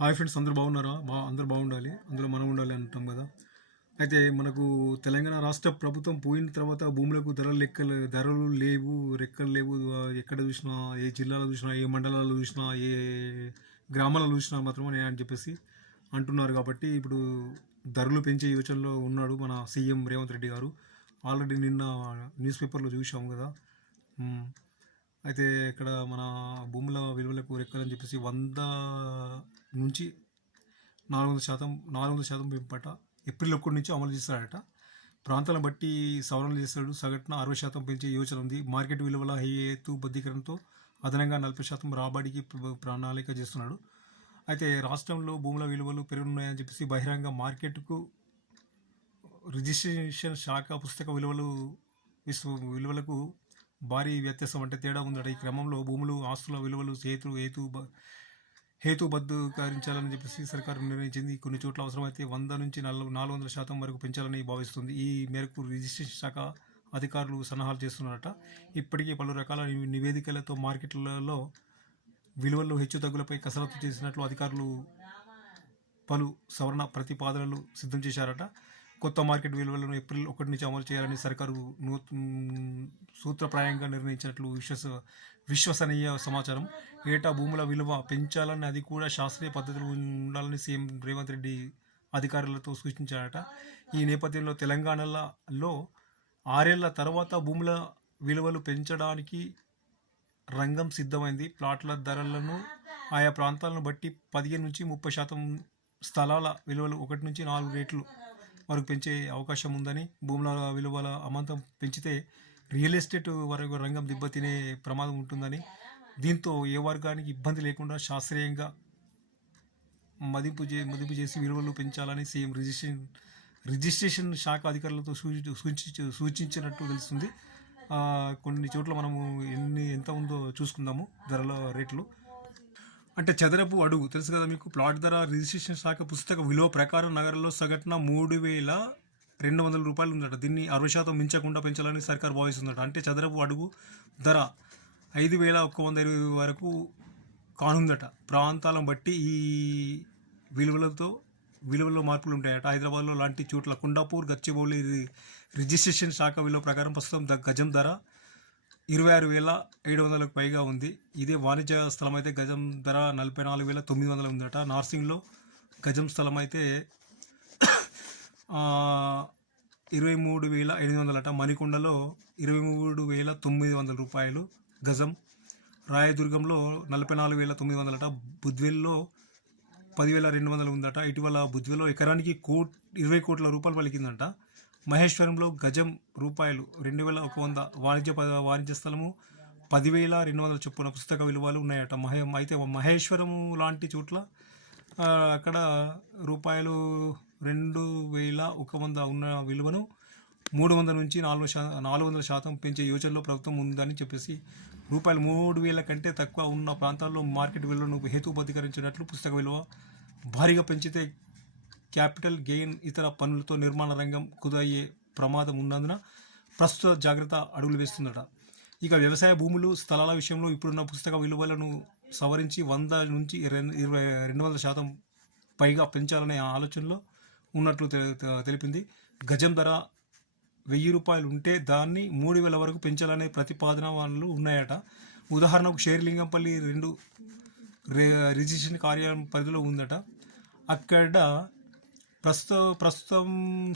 Hi friends, అందరూ బాగున్నారా? అందరూ బాగుండాలి, అందులో మనం ఉండాలి అంటాం కదా. అయితే మనకు తెలంగాణ రాష్ట్ర ప్రభుత్వం పోయిన తర్వాత భూములకు ధరలు లేవు, రెక్కలు లేవు. ఎక్కడ చూసినా, ఏ జిల్లాలో చూసినా, ఏ మండలాల్లో చూసినా, ఏ గ్రామాలలో చూసినా మాత్రమే అని చెప్పేసి అంటున్నారు. కాబట్టి ఇప్పుడు ధరలు పెంచే యోచనలో ఉన్నాడు మన సీఎం రేవంత్ రెడ్డి గారు. ఆల్రెడీ నిన్న న్యూస్ పేపర్లో చూసాము కదా. అయితే ఇక్కడ మన భూముల విలువలకు రెక్కలని చెప్పేసి 100 నుంచి 400% పెంపట ఏప్రిల్ 1 నుంచి అమలు చేస్తాడట. ప్రాంతాలను బట్టి సవరణలు చేస్తాడు. సగటున 60% పెంచే యోచన ఉంది. మార్కెట్ విలువల హేతుబద్ధీకరణతో అదనంగా 40% రాబడికి ప్రణాళిక చేస్తున్నాడు. అయితే రాష్ట్రంలో భూముల విలువలు పెరుగుతున్నాయని చెప్పేసి బహిరంగ మార్కెట్కు రిజిస్ట్రేషన్ శాఖ పుస్తక విలువలకు భారీ వ్యత్యాసం అంటే తేడా ఉందట. ఈ క్రమంలో భూములు, ఆస్తుల విలువలు హేతుబద్ధీకరించాలని చెప్పేసి సర్కారు నిర్ణయించింది. కొన్ని చోట్ల అవసరమైతే 100 నుంచి 400% వరకు పెంచాలని భావిస్తుంది. ఈ మేరకు రిజిస్ట్రేషన్ శాఖ అధికారులు సన్నాహాలు చేస్తున్నారట. ఇప్పటికీ పలు రకాల నివేదికలతో మార్కెట్లలో విలువల్లో హెచ్చుతగ్గులపై కసరత్తు చేసినట్లు అధికారులు పలు సవరణ ప్రతిపాదనలు సిద్ధం చేశారట. కొత్త మార్కెట్ విలువలను ఏప్రిల్ 1 నుంచి అమలు చేయాలని సర్కారు సూత్రప్రాయంగా నిర్ణయించినట్లు విశ్వసనీయ సమాచారం. ఏటా భూముల విలువ పెంచాలని, అది కూడా శాస్త్రీయ పద్ధతులు ఉండాలని సీఎం రేవంత్ రెడ్డి అధికారులతో సూచించారట. ఈ నేపథ్యంలో తెలంగాణలో 6 ఏళ్ల తర్వాత భూముల విలువలు పెంచడానికి రంగం సిద్ధమైంది. ప్లాట్ల ధరలను ఆయా ప్రాంతాలను బట్టి 15 నుంచి 30% స్థలాల విలువలు 1 నుంచి 4 రేట్లు వరకు పెంచే అవకాశం ఉందని, భూముల విలువల అమాంతం పెంచితే రియల్ ఎస్టేట్ వరకు రంగం దెబ్బతినే ప్రమాదం ఉంటుందని, దీంతో ఏ వర్గానికి ఇబ్బంది లేకుండా శాస్త్రీయంగా మదింపు చేసి విలువలు పెంచాలని సీఎం రిజిస్ట్రేషన్ శాఖ అధికారులతో సూచించినట్టు తెలుస్తుంది. కొన్ని చోట్ల మనము ఎంత ఉందో చూసుకుందాము ధరల రేట్లు. అంటే చదరపు అడుగు తెలుసు కదా మీకు. ప్లాట్ ధర రిజిస్ట్రేషన్ శాఖ పుస్తక విలువ ప్రకారం నగరంలో సగటున 3,200 రూపాయలు ఉందట. దీన్ని 60% మించకుండా పెంచాలని సర్కారు భావిస్తుందట. అంటే చదరపు అడుగు ధర 5,120 వరకు కానుందట. ప్రాంతాలను బట్టి ఈ విలువల్లో మార్పులు ఉంటాయట. హైదరాబాద్లో లాంటి చోట్ల కొండాపూర్, గచ్చిబౌలి రిజిస్ట్రేషన్ శాఖ విలువ ప్రకారం ప్రస్తుతం గజం ధర 26,700కు పైగా ఉంది. ఇదే వాణిజ్య స్థలం అయితే గజం ధర 44,900 ఉందట. నార్సింగ్లో గజం స్థలం అయితే 23,800 అట. మణికొండలో 23,900 రూపాయలు గజం. రాయదుర్గంలో 44,900 అట. బుద్వేల్లో 10,200 ఉందట. ఇటీవల బుద్వేల్లో ఎకరానికి 20 కోట్ల రూపాయలు పలికిందంట. మహేశ్వరంలో గజం రూపాయలు 2,100. వాణిజ్య స్థలము 10,200 చొప్పున పుస్తక విలువలు ఉన్నాయట. అయితే మహేశ్వరం లాంటి చోట్ల అక్కడ రూపాయలు 2,100 ఉన్న విలువను 300 నుంచి 400% పెంచే యోచనలో ప్రభుత్వం ఉందని చెప్పేసి, రూపాయలు 3,000 కంటే తక్కువ ఉన్న ప్రాంతాల్లో మార్కెట్ విలువను హేతుబద్ధీకరించినట్లు. పుస్తక విలువ భారీగా పెంచితే క్యాపిటల్ గెయిన్, ఇతర పనులతో నిర్మాణ రంగం కుదయ్యే ప్రమాదం ఉన్నందున ప్రస్తుత జాగ్రత్త అడుగులు వేస్తుందట. ఇక వ్యవసాయ భూములు, స్థలాల విషయంలో ఇప్పుడున్న పుస్తక విలువలను సవరించి 100 నుంచి 200% పైగా పెంచాలనే ఆలోచనలో ఉన్నట్లు తెలిపింది. గజం ధర 1,000 రూపాయలు ఉంటే దాన్ని 3,000 వరకు పెంచాలనే ప్రతిపాదనలు ఉన్నాయట. ఉదాహరణకు షేర్లింగంపల్లి 2 రిజిస్ట్రేషన్ కార్యాలయం పరిధిలో ఉందట. అక్కడ ప్రస్తుతం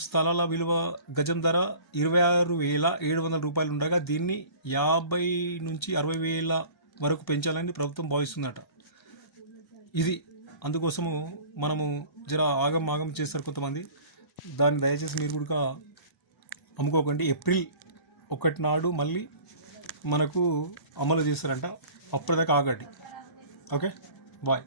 స్థలాల విలువ గజం ధర 26,700 రూపాయలు ఉండగా దీన్ని 50 నుంచి 60,000 వరకు పెంచాలని ప్రభుత్వం భావిస్తుందట. ఇది అందుకోసము మనము ఆగం చేస్తారు కొంతమంది. దాన్ని దయచేసి మీరు కూడా అమ్ముకోకండి. ఏప్రిల్ 1 నాడు మళ్ళీ మనకు అమలు చేస్తారంట. అప్పటిదాకా ఆగండి. Okay, bye.